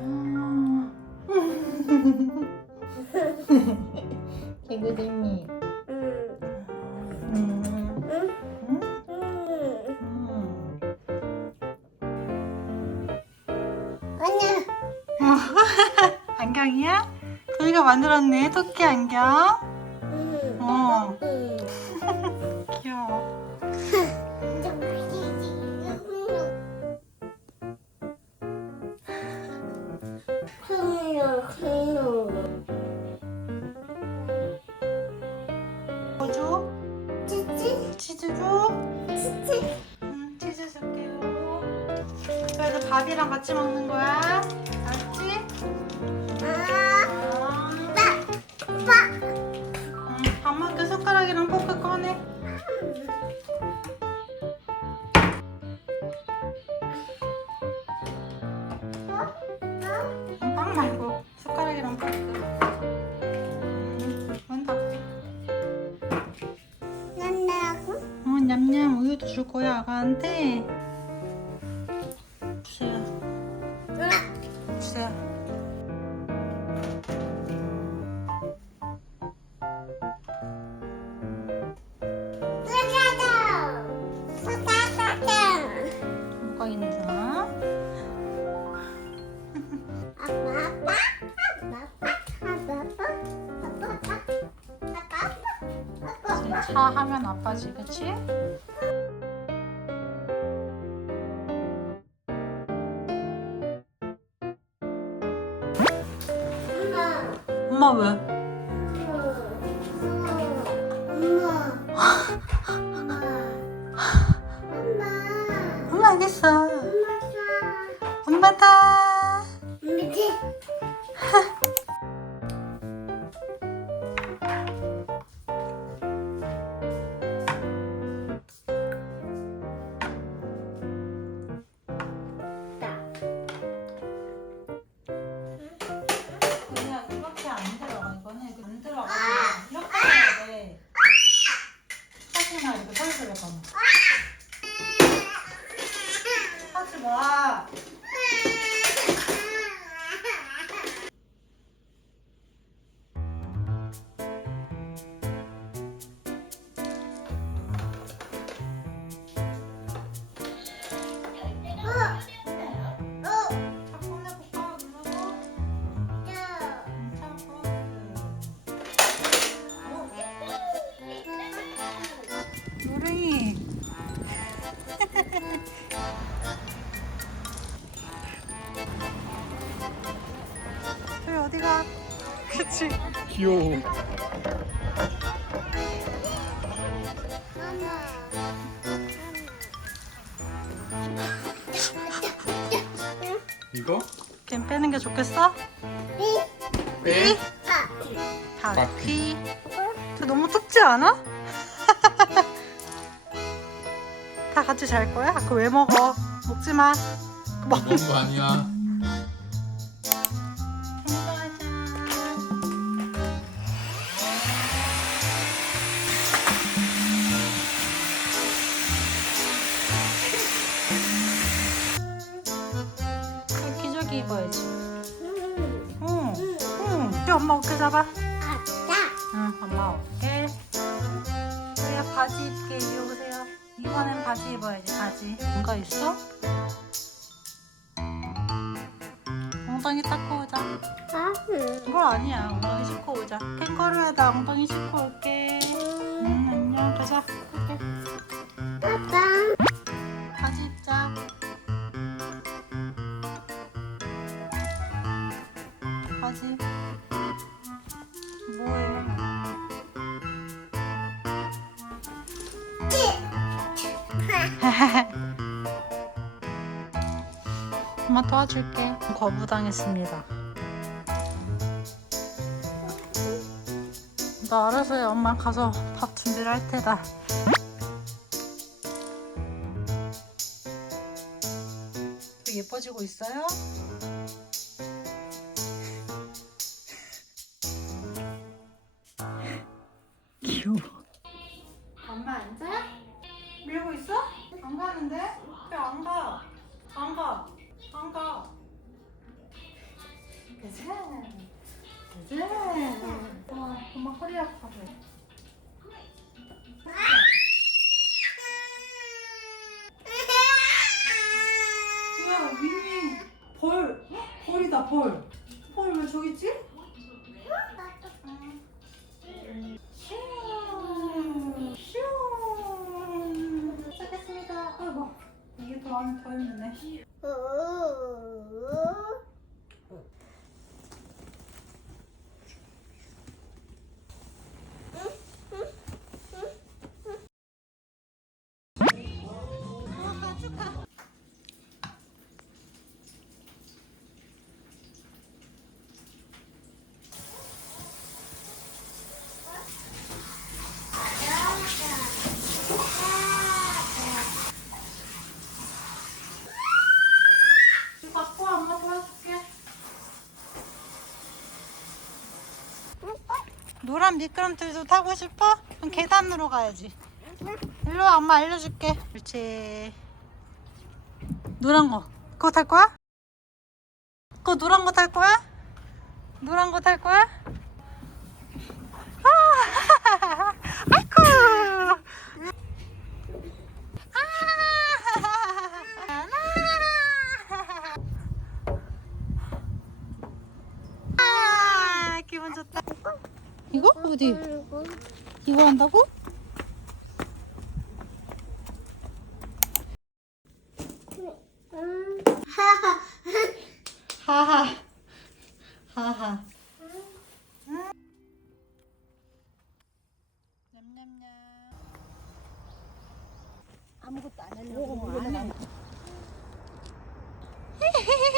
음. 응. 음. 응. 음. 아니야. 안경이야? 저희가 만들었네 토끼 안경. 줘? 찌찌, 치즈 줘? 찌찌. 응 치즈 줄게요. 그래도 밥이랑 같이 먹는 거야. 알았지? 아, 아. 빠, 빠. 응, 밥 먹게 숟가락이랑 포크 꺼내. 줄 거야 아가한테. 주세요. 주세요. 아빠, 아빠, 아빠, 아빠. 차 하면 아빠지, 그치? 엄마. 왜? 엄마 알겠어. 엄마다. 그냥 하지 마. 귀여워. 이거? 걘 빼는 게 좋겠어? 빼. 바퀴 저 너무 좁지 않아? 다 같이 잘 거야? 그거 왜 먹어? 먹지 마먹 먹는 거 아니야. 입어야지. 응, 응. 우리 엄마 어깨 잡아. 응, 엄마 어깨. 우리가 바지 입게 입어보세요. 이번엔 바지 입어야지 바지. 뭔가 있어? 엉덩이 닦고 오자. 그거 아니야. 엉덩이 씻고 오자. 캥거루야다 엉덩이 씻고 올게. 응 안녕. 가자 엄마 도와줄게 거부당했습니다 너 알아서 해 엄마 가서 밥 준비를 할 테다 예뻐지고 있어요? 귀여워. 그치? 그치? 아, 엄마 허리 아파. 그래. 뭐야, 미미 벌. 벌이다, 벌. 벌 왜 저기 있지? 시작했습니다. 아이고, 이게 더 안에 더 힘드네. 이거 갖고 와, 엄마 도와줄게. 노란 미끄럼틀도 타고 싶어? 그럼 계단으로 가야지. 일로 와, 엄마 알려줄게. 그렇지. 노란 거. 그거 탈 거야? 그거 노란 거 탈 거야? 노란 거 탈 거야? 아! 아이쿠! 어디? 이거 한다고? 하하. 하하. 아무것도 안 하려고 안 해.